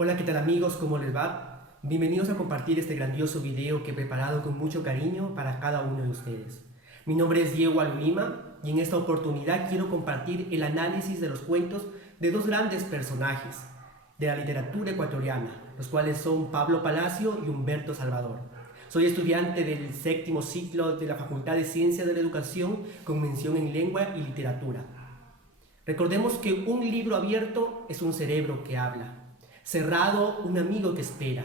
Hola, ¿qué tal amigos? ¿Cómo les va? Bienvenidos a compartir este grandioso video que he preparado con mucho cariño para cada uno de ustedes. Mi nombre es Diego Alulima y en esta oportunidad quiero compartir el análisis de los cuentos de dos grandes personajes de la literatura ecuatoriana, los cuales son Pablo Palacio y Humberto Salvador. Soy estudiante del séptimo ciclo de la Facultad de Ciencias de la Educación con mención en Lengua y Literatura. Recordemos que un libro abierto es un cerebro que habla, cerrado un amigo que espera,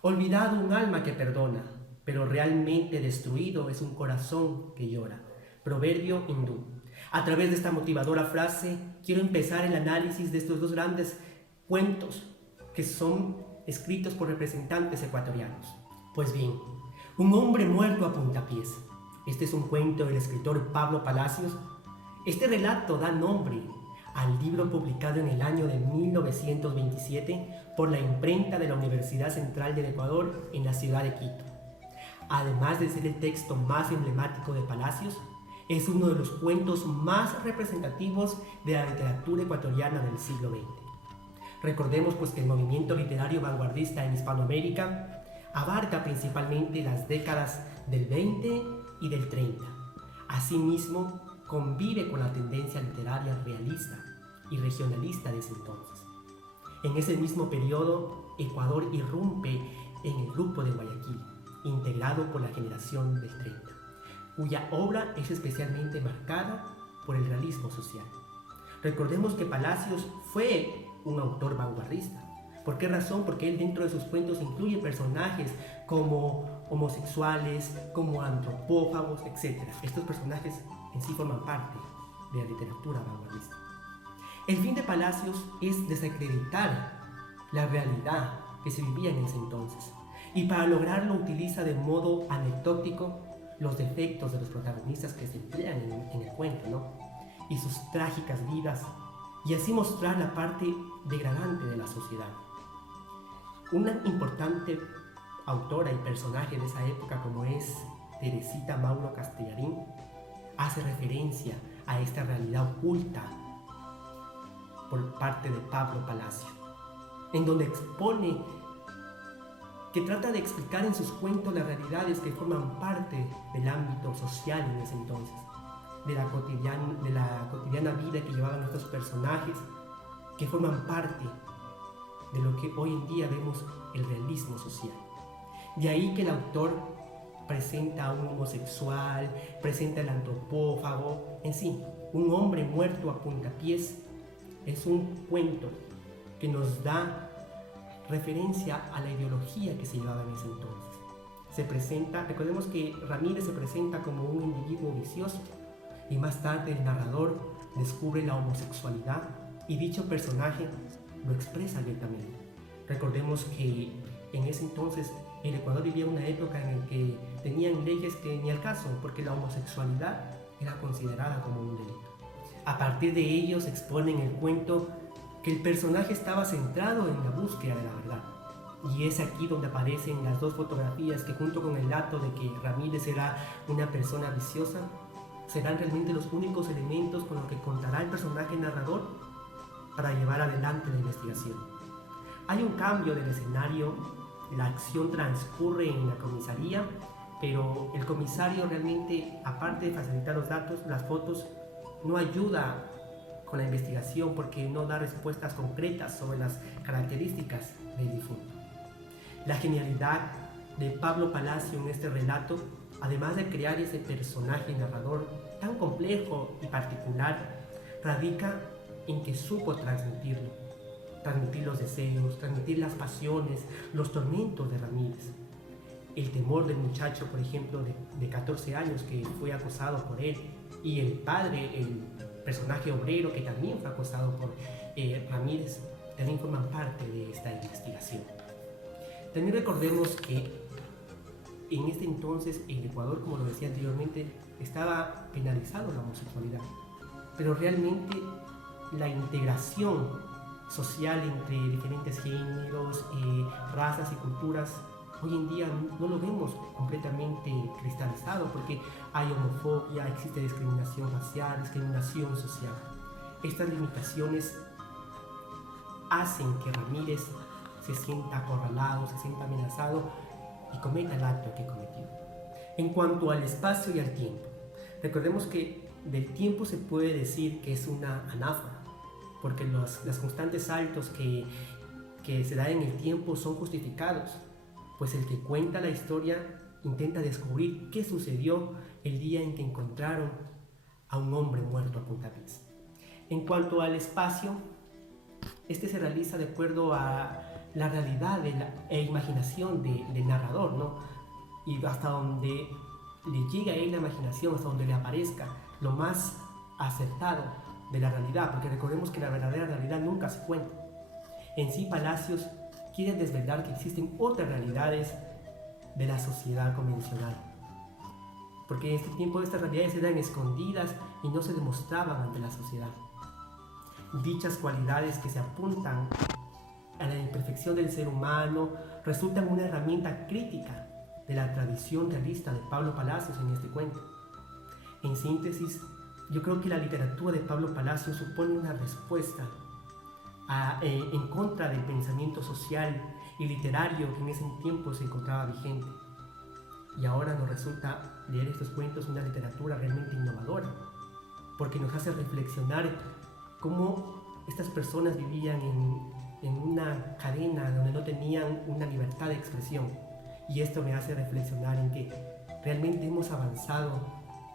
olvidado un alma que perdona, pero realmente destruido es un corazón que llora. Proverbio hindú. A través de esta motivadora frase quiero empezar el análisis de estos dos grandes cuentos que son escritos por representantes ecuatorianos. Pues bien, un hombre muerto a puntapiés. Este es un cuento del escritor Pablo Palacios. Este relato da nombre al libro publicado en el año de 1927 por la imprenta de la Universidad Central del Ecuador en la ciudad de Quito. Además de ser el texto más emblemático de Palacios, es uno de los cuentos más representativos de la literatura ecuatoriana del siglo XX. Recordemos pues que el movimiento literario vanguardista en Hispanoamérica abarca principalmente las décadas del 20 y del 30. Asimismo, convive con la tendencia literaria realista y regionalista de ese entonces. En ese mismo periodo, Ecuador irrumpe en el grupo de Guayaquil, integrado por la generación del 30, cuya obra es especialmente marcada por el realismo social. Recordemos que Palacios fue un autor vanguardista. ¿Por qué razón? Porque él dentro de sus cuentos incluye personajes como homosexuales, como antropófagos, etc. Estos personajes en sí forman parte de la literatura vanguardista. El fin de Palacios es desacreditar la realidad que se vivía en ese entonces, y para lograrlo utiliza de modo anecdótico los defectos de los protagonistas que se emplean en el cuento, ¿no? Y sus trágicas vidas, y así mostrar la parte degradante de la sociedad. Una importante autora y personaje de esa época, como es Teresita Mauro Castellarín, hace referencia a esta realidad oculta por parte de Pablo Palacio, en donde expone que trata de explicar en sus cuentos las realidades que forman parte del ámbito social en ese entonces, de la cotidiana vida que llevaban estos personajes, que forman parte de lo que hoy en día vemos el realismo social. De ahí que el autor presenta a un homosexual, presenta al antropófago, en sí, un hombre muerto a puntapiés. Es un cuento que nos da referencia a la ideología que se llevaba en ese entonces. Se presenta, recordemos que Ramírez se presenta como un individuo vicioso, y más tarde el narrador descubre la homosexualidad y dicho personaje lo expresa abiertamente. Recordemos que en ese entonces el Ecuador vivía una época en la que tenían leyes que ni al caso, porque la homosexualidad era considerada como un delito. A partir de ello se expone en el cuento que el personaje estaba centrado en la búsqueda de la verdad. Y es aquí donde aparecen las dos fotografías que, junto con el dato de que Ramírez era una persona viciosa, serán realmente los únicos elementos con los que contará el personaje narrador para llevar adelante la investigación. Hay un cambio del escenario, la acción transcurre en la comisaría, pero el comisario realmente, aparte de facilitar los datos, las fotos, no ayuda con la investigación porque no da respuestas concretas sobre las características del difunto. La genialidad de Pablo Palacio en este relato, además de crear ese personaje narrador tan complejo y particular, radica en que supo transmitir los deseos, transmitir las pasiones, los tormentos de Ramírez. El temor del muchacho, por ejemplo, de 14 años que fue acosado por él, y el padre, el personaje obrero que también fue acosado por Ramírez, también forman parte de esta investigación. También recordemos que en este entonces el Ecuador, como lo decía anteriormente, estaba penalizado la homosexualidad, pero realmente la integración social entre diferentes géneros, razas y culturas, hoy en día no lo vemos completamente cristalizado porque hay homofobia, existe discriminación racial, discriminación social. Estas limitaciones hacen que Ramírez se sienta acorralado, se sienta amenazado y cometa el acto que cometió. En cuanto al espacio y al tiempo, recordemos que del tiempo se puede decir que es una anáfora, porque los constantes saltos que se dan en el tiempo son justificados, pues el que cuenta la historia intenta descubrir qué sucedió el día en que encontraron a un hombre muerto a puntapiés. En cuanto al espacio, este se realiza de acuerdo a la realidad e imaginación del narrador, ¿no? Y hasta donde le llegue a él la imaginación, hasta donde le aparezca lo más acertado de la realidad, porque recordemos que la verdadera realidad nunca se cuenta. En sí, Palacios quiere desvelar que existen otras realidades de la sociedad convencional, porque en este tiempo estas realidades eran escondidas y no se demostraban ante la sociedad. Dichas cualidades que se apuntan a la imperfección del ser humano resultan una herramienta crítica de la tradición realista de Pablo Palacios en este cuento. En síntesis, yo creo que la literatura de Pablo Palacios supone una respuesta en contra del pensamiento social y literario que en ese tiempo se encontraba vigente. Y ahora nos resulta leer estos cuentos una literatura realmente innovadora, porque nos hace reflexionar cómo estas personas vivían en una cadena donde no tenían una libertad de expresión. Y esto me hace reflexionar en que realmente hemos avanzado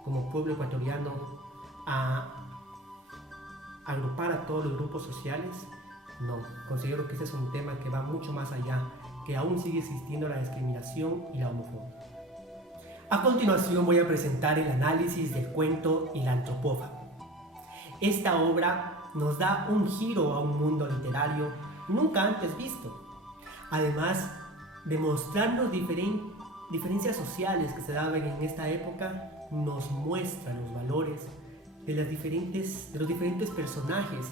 como pueblo ecuatoriano a agrupar a todos los grupos sociales. No, considero que este es un tema que va mucho más allá, que aún sigue existiendo la discriminación y la homofobia. A continuación voy a presentar el análisis del cuento El antropófago. Esta obra nos da un giro a un mundo literario nunca antes visto, además de mostrarnos diferencias sociales que se daban en esta época. Nos muestra los valores de los diferentes personajes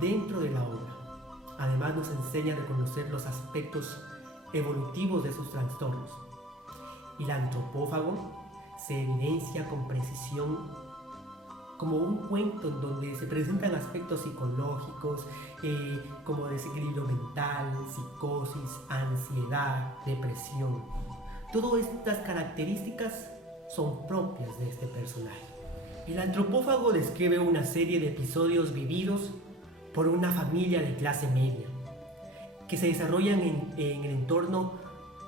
dentro de la obra. Además nos enseña a reconocer los aspectos evolutivos de sus trastornos. El antropófago se evidencia con precisión como un cuento en donde se presentan aspectos psicológicos como desequilibrio mental, psicosis, ansiedad, depresión. Todas estas características son propias de este personaje. El antropófago describe una serie de episodios vividos por una familia de clase media que se desarrollan en el entorno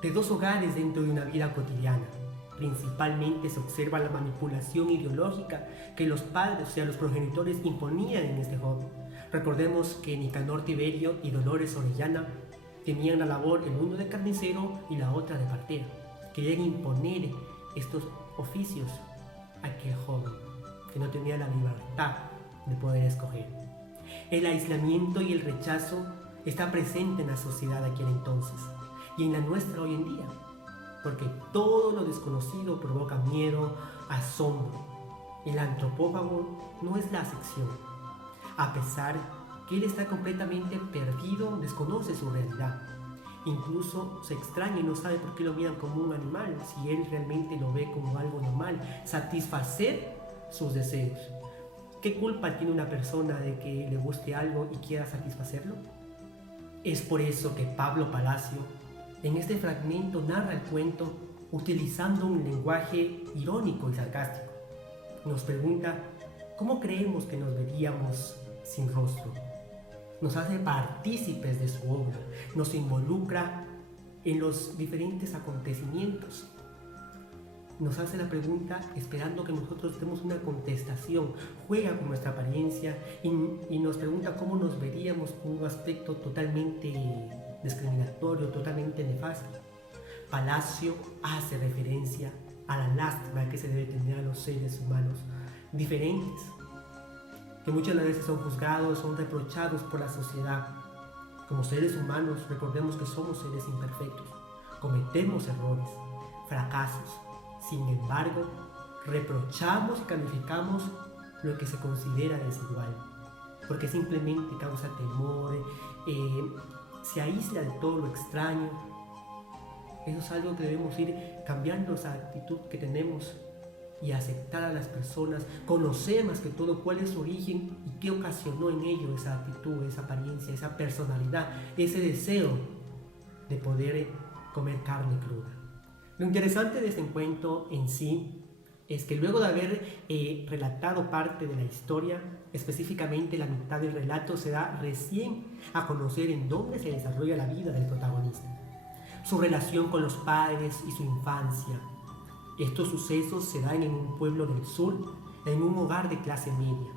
de dos hogares dentro de una vida cotidiana. Principalmente se observa la manipulación ideológica que los padres, o sea, los progenitores, imponían en este joven. Recordemos que Nicanor Tiberio y Dolores Orellana tenían la labor, el uno de carnicero y la otra de partera. Querían imponer estos oficios a aquel joven que no tenía la libertad de poder escoger. El aislamiento y el rechazo está presente en la sociedad de aquel entonces y en la nuestra hoy en día, porque todo lo desconocido provoca miedo, asombro. El antropófago no es la excepción. A pesar que él está completamente perdido, desconoce su realidad. Incluso se extraña y no sabe por qué lo miran como un animal, si él realmente lo ve como algo normal, satisfacer sus deseos. ¿Qué culpa tiene una persona de que le guste algo y quiera satisfacerlo? Es por eso que Pablo Palacio en este fragmento narra el cuento utilizando un lenguaje irónico y sarcástico. Nos pregunta cómo creemos que nos veríamos sin rostro. Nos hace partícipes de su obra, nos involucra en los diferentes acontecimientos. Nos hace la pregunta esperando que nosotros demos una contestación, juega con nuestra apariencia y nos pregunta cómo nos veríamos con un aspecto totalmente discriminatorio, totalmente nefasto. Palacio hace referencia a la lástima que se debe tener a los seres humanos diferentes, que muchas veces son juzgados, son reprochados por la sociedad. Como seres humanos, recordemos que somos seres imperfectos, cometemos errores, fracasos. Sin embargo, reprochamos y calificamos lo que se considera desigual, porque simplemente causa temor, se aísla de todo lo extraño. Eso es algo que debemos ir cambiando, esa actitud que tenemos, y aceptar a las personas, conocer más que todo cuál es su origen y qué ocasionó en ello esa actitud, esa apariencia, esa personalidad, ese deseo de poder comer carne cruda. Lo interesante de este encuentro en sí es que luego de haber relatado parte de la historia, específicamente la mitad del relato se da recién a conocer en dónde se desarrolla la vida del protagonista, su relación con los padres y su infancia. Estos sucesos se dan en un pueblo del sur, en un hogar de clase media,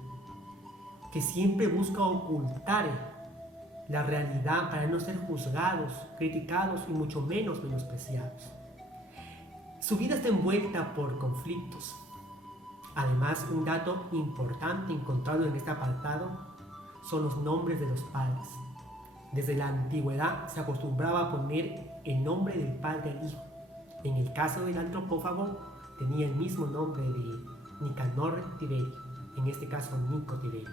que siempre busca ocultar la realidad para no ser juzgados, criticados y mucho menos menospreciados. Su vida está envuelta por conflictos. Además, un dato importante encontrado en este apartado son los nombres de los padres. Desde la antigüedad se acostumbraba a poner el nombre del padre al hijo. En el caso del antropófago, tenía el mismo nombre de Nicanor Tiberio, en este caso Nico Tiberio.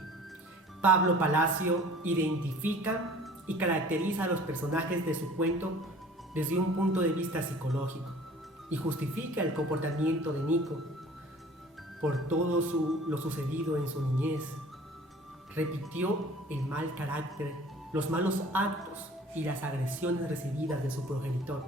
Pablo Palacio identifica y caracteriza a los personajes de su cuento desde un punto de vista psicológico y justifica el comportamiento de Nico por todo lo sucedido en su niñez. Repitió el mal carácter, los malos actos y las agresiones recibidas de su progenitor.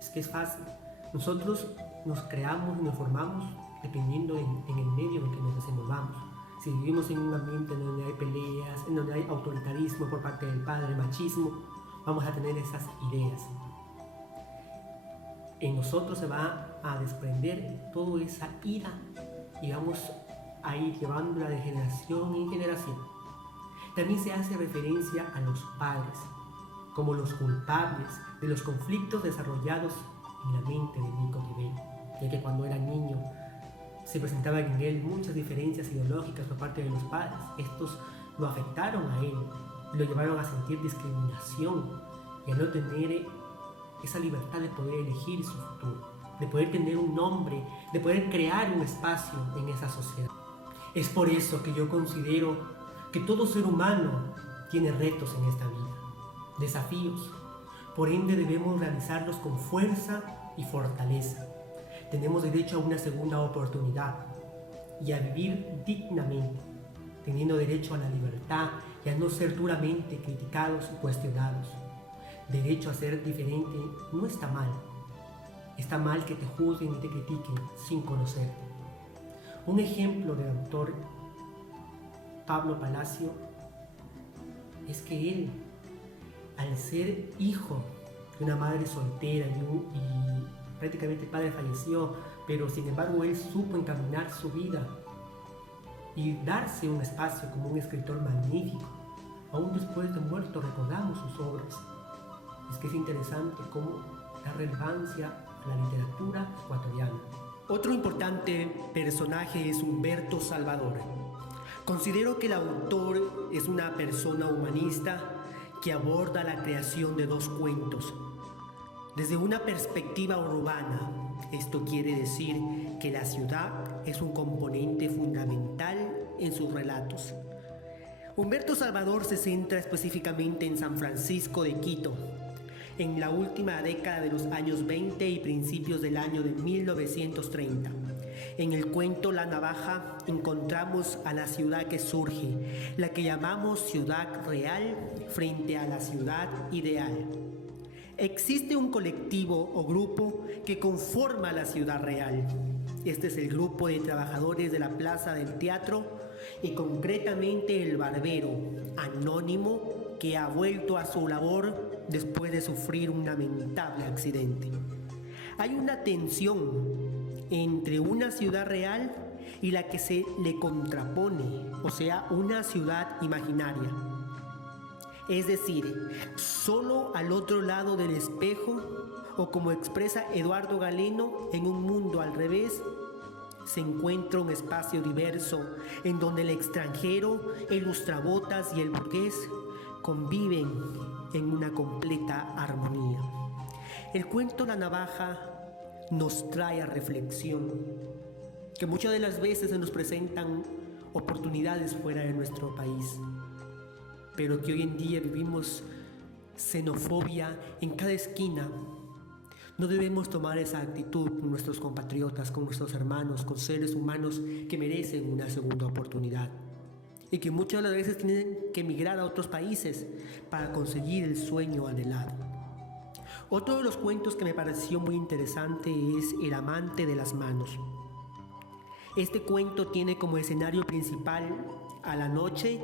Es que es fácil. Nosotros nos creamos y nos formamos dependiendo en el medio en el que nos desenvolvamos. Si vivimos en un ambiente en donde hay peleas, en donde hay autoritarismo por parte del padre, machismo, vamos a tener esas ideas. En nosotros se va a desprender toda esa ira y vamos a ir llevándola de generación en generación. También se hace referencia a los padres como los culpables de los conflictos desarrollados en la mente de Nico Tiberio, ya que cuando era niño se presentaban en él muchas diferencias ideológicas por parte de los padres. Estos lo afectaron a él, lo llevaron a sentir discriminación y a no tener esa libertad de poder elegir su futuro, de poder tener un nombre, de poder crear un espacio en esa sociedad. Es por eso que yo considero que todo ser humano tiene retos en esta vida, desafíos. Por ende debemos realizarlos con fuerza y fortaleza. Tenemos derecho a una segunda oportunidad y a vivir dignamente, teniendo derecho a la libertad y a no ser duramente criticados y cuestionados. Derecho a ser diferente no está mal. Está mal que te juzguen y te critiquen sin conocerte. Un ejemplo del autor Pablo Palacio es que él, al ser hijo de una madre soltera y prácticamente el padre falleció, pero sin embargo él supo encaminar su vida y darse un espacio como un escritor magnífico. Aún después de muerto recordamos sus obras. Es que es interesante cómo da relevancia a la literatura ecuatoriana. Otro importante personaje es Humberto Salvador. Considero que el autor es una persona humanista que aborda la creación de dos cuentos. Desde una perspectiva urbana, esto quiere decir que la ciudad es un componente fundamental en sus relatos. Humberto Salvador se centra específicamente en San Francisco de Quito, en la última década de los años 20 y principios del año de 1930. En el cuento La Navaja encontramos a la ciudad que surge, la que llamamos ciudad real frente a la ciudad ideal. Existe un colectivo o grupo que conforma la ciudad real. Este es el grupo de trabajadores de la Plaza del Teatro y concretamente el barbero anónimo que ha vuelto a su labor después de sufrir un lamentable accidente. Hay una tensión entre una ciudad real y la que se le contrapone, o sea, una ciudad imaginaria. Es decir, solo al otro lado del espejo, o como expresa Eduardo Galeno, en un mundo al revés, se encuentra un espacio diverso en donde el extranjero, el lustrabotas y el burgués conviven en una completa armonía. El cuento La Navaja nos trae a reflexión que muchas de las veces se nos presentan oportunidades fuera de nuestro país, pero que hoy en día vivimos xenofobia en cada esquina. No debemos tomar esa actitud con nuestros compatriotas, con nuestros hermanos, con seres humanos que merecen una segunda oportunidad y que muchas de las veces tienen que emigrar a otros países para conseguir el sueño anhelado. Otro de los cuentos que me pareció muy interesante es El amante de las manos. Este cuento tiene como escenario principal a la noche,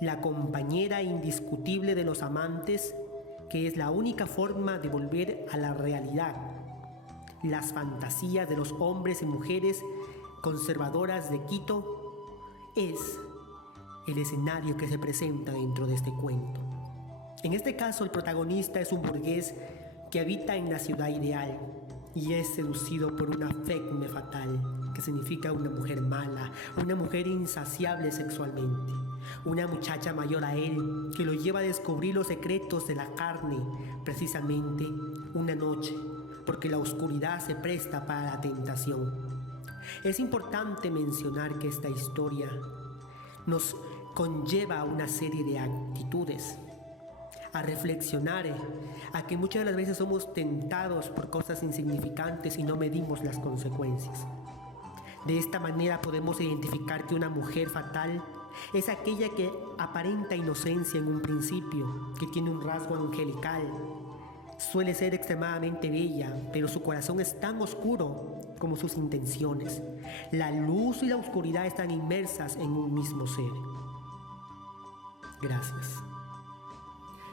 la compañera indiscutible de los amantes, que es la única forma de volver a la realidad. Las fantasías de los hombres y mujeres conservadoras de Quito es el escenario que se presenta dentro de este cuento. En este caso, el protagonista es un burgués que habita en la ciudad ideal y es seducido por una femme fatal, que significa una mujer mala, una mujer insaciable sexualmente, una muchacha mayor a él que lo lleva a descubrir los secretos de la carne, precisamente una noche, porque la oscuridad se presta para la tentación. Es importante mencionar que esta historia nos conlleva a una serie de actitudes, a reflexionar, a que muchas de las veces somos tentados por cosas insignificantes y no medimos las consecuencias. De esta manera podemos identificar que una mujer fatal es aquella que aparenta inocencia en un principio, que tiene un rasgo angelical, suele ser extremadamente bella, pero su corazón es tan oscuro como sus intenciones. La luz y la oscuridad están inmersas en un mismo ser. Gracias.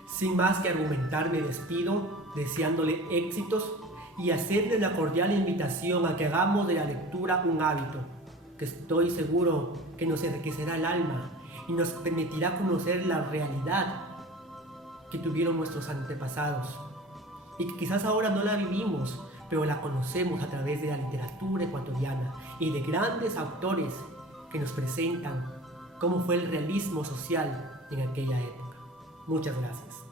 Sin más que argumentar, me despido deseándole éxitos y hacerle una cordial invitación a que hagamos de la lectura un hábito, que estoy seguro que nos enriquecerá el alma y nos permitirá conocer la realidad que tuvieron nuestros antepasados y que quizás ahora no la vivimos, pero la conocemos a través de la literatura ecuatoriana y de grandes autores que nos presentan cómo fue el realismo social en aquella época. Muchas gracias.